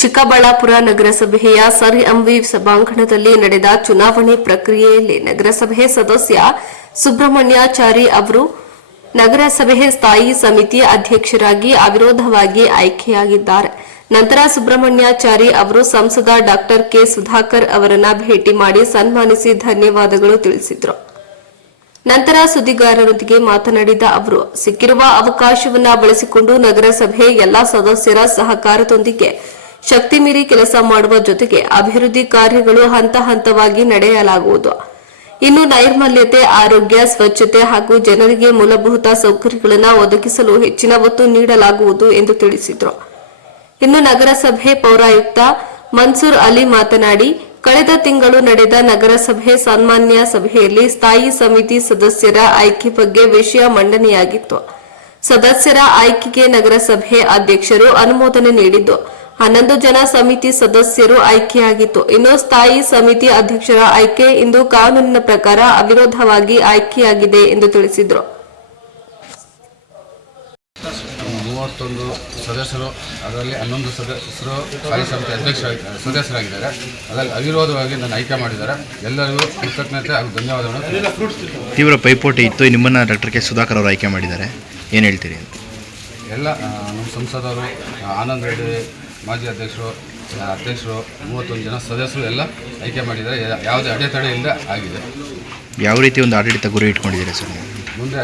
ಚಿಕ್ಕಬಳ್ಳಾಪುರ ನಗರಸಭೆಯ sir MV ಸಭಾಂಗಣದಲ್ಲಿ ನಡೆದ ಚುನಾವಣೆ ಪ್ರಕ್ರಿಯೆಯಲ್ಲಿ ನಗರಸಭೆ ಸದಸ್ಯ ಸುಬ್ರಹ್ಮಣ್ಯಾಚಾರಿ ಅವರು ನಗರಸಭೆ ಸ್ಥಾಯಿ ಸಮಿತಿ ಅಧ್ಯಕ್ಷರಾಗಿ ಅವಿರೋಧವಾಗಿ ಆಯ್ಕೆಯಾಗಿದ್ದಾರೆ. ನಂತರ ಸುಬ್ರಹ್ಮಣ್ಯಾಚಾರಿ ಅವರು ಸಂಸದ ಡಾಕ್ಟರ್ ಕೆ. ಸುಧಾಕರ್ ಅವರನ್ನ ಭೇಟಿ ಮಾಡಿ ಸನ್ಮಾನಿಸಿ ಧನ್ಯವಾದಗಳು ತಿಳಿಸಿದರು. ನಂತರ ಸುದ್ದಿಗಾರರೊಂದಿಗೆ ಮಾತನಾಡಿದ ಅವರು, ಸಿಕ್ಕಿರುವ ಅವಕಾಶವನ್ನ ಬಳಸಿಕೊಂಡು ನಗರಸಭೆ ಎಲ್ಲಾ ಸದಸ್ಯರ ಸಹಕಾರದೊಂದಿಗೆ ಶಕ್ತಿ ಮೀರಿ ಕೆಲಸ ಮಾಡುವ ಜೊತೆಗೆ ಅಭಿವೃದ್ಧಿ ಕಾರ್ಯಗಳು ಹಂತ ಹಂತವಾಗಿ ನಡೆಯಲಾಗುವುದು. ಇನ್ನು ನೈರ್ಮಲ್ಯತೆ, ಆರೋಗ್ಯ, ಸ್ವಚ್ಛತೆ ಹಾಗೂ ಜನರಿಗೆ ಮೂಲಭೂತ ಸೌಕರ್ಯಗಳನ್ನು ಒದಗಿಸಲು ಹೆಚ್ಚಿನ ಒತ್ತು ನೀಡಲಾಗುವುದು ಎಂದು ತಿಳಿಸಿದರು. ಇನ್ನು ನಗರಸಭೆ ಪೌರಾಯುಕ್ತ ಮನ್ಸೂರ್ ಅಲಿ ಮಾತನಾಡಿ, ಕಳೆದ ತಿಂಗಳು ನಡೆದ ನಗರಸಭೆ ಸನ್ಮಾನ್ಯ ಸಭೆಯಲ್ಲಿ ಸ್ಥಾಯಿ ಸಮಿತಿ ಸದಸ್ಯರ ಆಯ್ಕೆ ಬಗ್ಗೆ ವಿಷಯ ಮಂಡನೆಯಾಗಿತ್ತು. ಸದಸ್ಯರ ಆಯ್ಕೆಗೆ ನಗರಸಭೆ ಅಧ್ಯಕ್ಷರು ಅನುಮೋದನೆ ನೀಡಿದ್ದು ಹನ್ನೊಂದು ಜನ ಸಮಿತಿ ಸದಸ್ಯರು ಆಯ್ಕೆಯಾಗಿತ್ತು. ಇನ್ನು ಸ್ಥಾಯಿ ಸಮಿತಿ ಅಧ್ಯಕ್ಷರ ಆಯ್ಕೆ ಇಂದು ಕಾನೂನಿನ ಪ್ರಕಾರ ಅವಿರೋಧವಾಗಿ ಆಯ್ಕೆಯಾಗಿದೆ ಎಂದು ತಿಳಿಸಿದರು. ಮೂವತ್ತೊಂದು ಸದಸ್ಯರು ಅದರಲ್ಲಿ ಹನ್ನೊಂದು ಸದಸ್ಯರು ಸ್ಥಾಯಿ ಸಮಿತಿ ಅಧ್ಯಕ್ಷ ಸದಸ್ಯರಾಗಿದ್ದಾರೆ. ಅದರಲ್ಲಿ ಅವಿರೋಧವಾಗಿ ನನ್ನ ಆಯ್ಕೆ ಮಾಡಿದ್ದಾರೆ. ಎಲ್ಲರಿಗೂ ಕೃತಜ್ಞತೆ ಹಾಗೂ ಧನ್ಯವಾದಗಳು. ತೀವ್ರ ಪೈಪೋಟಿ ಇತ್ತು. ನಿಮ್ಮನ್ನು ಡಾಕ್ಟರ್ ಕೆ. ಸುಧಾಕರ್ ಅವರು ಆಯ್ಕೆ ಮಾಡಿದ್ದಾರೆ. ಏನು ಹೇಳ್ತೀರಿ ಅಂತ? ಎಲ್ಲ ನಮ್ಮ ಸಂಸದರು ಆನಂದ್ ರೆಡ್ಡಿ ಮಾಜಿ ಅಧ್ಯಕ್ಷರು ಅಧ್ಯಕ್ಷರು ಮೂವತ್ತೊಂದು ಜನ ಸದಸ್ಯರು ಎಲ್ಲ ಆಯ್ಕೆ ಮಾಡಿದ್ದಾರೆ. ಯಾ- ಯಾವುದೇ ಅಡೆತಡೆ ಇಲ್ಲದೆ ಆಗಿದೆ. ಯಾವ ರೀತಿ ಒಂದು ಆಡಳಿತ ಗುರಿ ಇಟ್ಕೊಂಡಿದ್ದೀರಾ ಸರ್ ಮುಂದೆ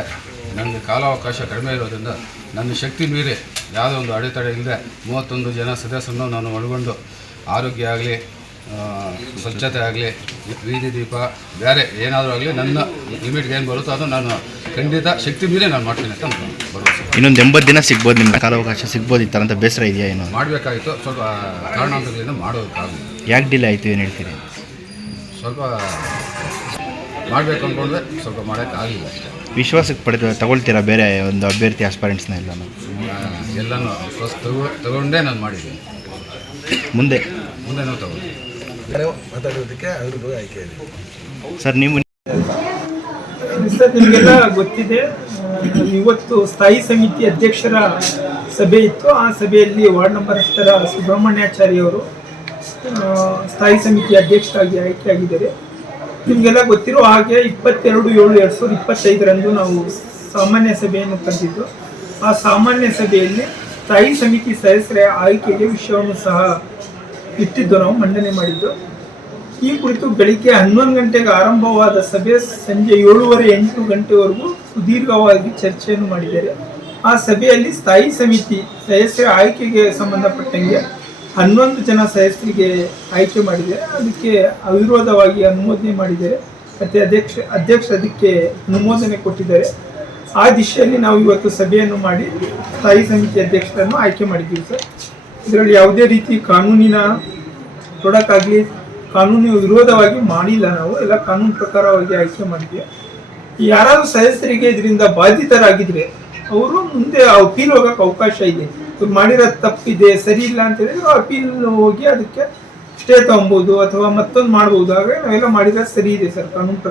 ನನಗೆ ಕಾಲಾವಕಾಶ ಕಡಿಮೆ ಇರೋದ್ರಿಂದ ನನ್ನ ಶಕ್ತಿ ಮೀರಿ ಯಾವುದೇ ಒಂದು ಅಡೆತಡೆ ಇಲ್ಲದೆ ಮೂವತ್ತೊಂದು ಜನ ಸದಸ್ಯರನ್ನು ನಾನು ಒಳಗೊಂಡು ಆರೋಗ್ಯ ಆಗಲಿ ಸ್ವಚ್ಛತೆ ಆಗಲಿ ಬೀದಿ ದೀಪ ಬೇರೆ ಏನಾದರೂ ಆಗಲಿ ನನ್ನ ಲಿಮಿಟ್ಗೆ ಏನು ಬರುತ್ತೋ ಅದು ನಾನು ಖಂಡಿತ ಶಕ್ತಿ ಮೀರಿ ನಾನು ಮಾಡ್ತೀನಿ ಅಂತ ಇನ್ನೊಂದು ಎಂಬತ್ತು ದಿನ ಸಿಗ್ಬೋದು ನಿಮ್ಗೆ ಕಾಲಾವಕಾಶ ಸಿಗ್ಬೋದು ಈ ಥರ ಅಂತ ಬೇಸರ ಇದೆಯಾ ಏನು? ಮಾಡಬೇಕಾಗಿತ್ತು ಸ್ವಲ್ಪ ಕಾರಣಾಂತರಗಳಿಂದ ಮಾಡೋದಕ್ಕಾಗಲಿಲ್ಲ ಯಾಕೆ ಡಿಲೇ ಆಯಿತು ಏನು ಹೇಳ್ತೀರಿ? ಸ್ವಲ್ಪ ಮಾಡಬೇಕು ಅಂದ್ಕೊಂಡ್ರೆ ಸ್ವಲ್ಪ ಮಾಡೋಕ್ಕಾಗಲಿಲ್ಲ ಅಷ್ಟೇ. ವಿಶ್ವಾಸಕ್ಕೆ ಪಡೆದು ತಗೊಳ್ತೀರಾ ಬೇರೆ ಒಂದು ಅಭ್ಯರ್ಥಿ ಆಸ್ಪರೆಂಟ್ಸ್ನ ಎಲ್ಲ ಆ, ಎಲ್ಲನೂ ಫಸ್ಟ್ ತಗೋ ತಗೊಂಡೇ ನಾನು ಮಾಡಿದ್ದೀನಿ. ಮುಂದೆ? ಮುಂದೆ ತಗೊಂಡು. ಮಾತಾಡೋದಕ್ಕೆ ಅವ್ರಿಗೂ ಆಯ್ಕೆ ಇದೆ. ಸರ್ ನೀವು ನಿಮಗೆಲ್ಲ ಗೊತ್ತಿದೆ. ಇವತ್ತು ಸ್ಥಾಯಿ ಸಮಿತಿ ಅಧ್ಯಕ್ಷರ ಸಭೆ ಇತ್ತು. ಆ ಸಭೆಯಲ್ಲಿ ವಾರ್ಡ್ ನಂಬರ್ ಹತ್ತರ ಸುಬ್ರಹ್ಮಣ್ಯಾಚಾರಿ ಅವರು ಸ್ಥಾಯಿ ಸಮಿತಿ ಅಧ್ಯಕ್ಷರಾಗಿ ಆಯ್ಕೆಯಾಗಿದ್ದಾರೆ. ನಿಮಗೆಲ್ಲ ಗೊತ್ತಿರೋ ಹಾಗೆ ಇಪ್ಪತ್ತೆರಡು ಏಳು ಎರಡು ಸಾವಿರದ ಇಪ್ಪತ್ತೈದರಂದು ನಾವು ಸಾಮಾನ್ಯ ಸಭೆಯನ್ನು ಕರೆದಿದ್ದು, ಆ ಸಾಮಾನ್ಯ ಸಭೆಯಲ್ಲಿ ಸ್ಥಾಯಿ ಸಮಿತಿ ಸದಸ್ಯರ ಆಯ್ಕೆಗೆ ವಿಷಯವನ್ನು ಸಹ ಇಟ್ಟಿದ್ದು ನಾವು ಮಂಡನೆ ಮಾಡಿದ್ದು. ಈ ಕುರಿತು ಬೆಳಿಗ್ಗೆ ಹನ್ನೊಂದು ಗಂಟೆಗೆ ಆರಂಭವಾದ ಸಭೆ ಸಂಜೆ ಏಳುವರೆ ಎಂಟು ಗಂಟೆವರೆಗೂ ಸುದೀರ್ಘವಾಗಿ ಚರ್ಚೆಯನ್ನು ಮಾಡಿದ್ದಾರೆ. ಆ ಸಭೆಯಲ್ಲಿ ಸ್ಥಾಯಿ ಸಮಿತಿ ಸದಸ್ಯರ ಆಯ್ಕೆಗೆ ಸಂಬಂಧಪಟ್ಟಂಗೆ ಹನ್ನೊಂದು ಜನ ಸದಸ್ಯರಿಗೆ ಆಯ್ಕೆ ಮಾಡಿದ್ದಾರೆ. ಅದಕ್ಕೆ ಅವಿರೋಧವಾಗಿ ಅನುಮೋದನೆ ಮಾಡಿದ್ದಾರೆ. ಮತ್ತು ಅಧ್ಯಕ್ಷ ಅಧ್ಯಕ್ಷ ಅದಕ್ಕೆ ಅನುಮೋದನೆ ಕೊಟ್ಟಿದ್ದಾರೆ. ಆ ದಿಶೆಯಲ್ಲಿ ನಾವು ಇವತ್ತು ಸಭೆಯನ್ನು ಮಾಡಿ ಸ್ಥಾಯಿ ಸಮಿತಿ ಅಧ್ಯಕ್ಷರನ್ನು ಆಯ್ಕೆ ಮಾಡಿದ್ದೀವಿ ಸರ್. ಇದರಲ್ಲಿ ಯಾವುದೇ ರೀತಿ ಕಾನೂನಿನ ತೊಡಕಾಗಲಿ, ಕಾನೂನು ವಿರೋಧವಾಗಿ ಮಾಡಿಲ್ಲ ನಾವು. ಎಲ್ಲ ಕಾನೂನು ಪ್ರಕಾರವಾಗಿ ಆಯ್ಕೆ ಮಾಡಿದ್ವಿ ಯಾರಾದ್ರೂ ಸದಸ್ಯರಿಗೆ ಇದರಿಂದ ಬಾಧಿತರಾಗಿದ್ರೆ ಅವರು ಮುಂದೆ ಅಪೀಲ್ ಹೋಗಕ್ಕೆ ಅವಕಾಶ ಇದೆ. ಇವ್ರು ಮಾಡಿರೋ ತಪ್ಪಿದೆ, ಸರಿ ಇಲ್ಲ ಅಂತ ಹೇಳಿದ್ರೆ ಅಪೀಲ್ ಹೋಗಿ ಅದಕ್ಕೆ ಸ್ಟೇ ತಗೊಬೋದು ಅಥವಾ ಮತ್ತೊಂದು ಮಾಡ್ಬೋದು. ಹಾಗೆ ನಾವೆಲ್ಲ ಮಾಡಿದ್ರೆ ಸರಿ ಇದೆ ಸರ್, ಕಾನೂನು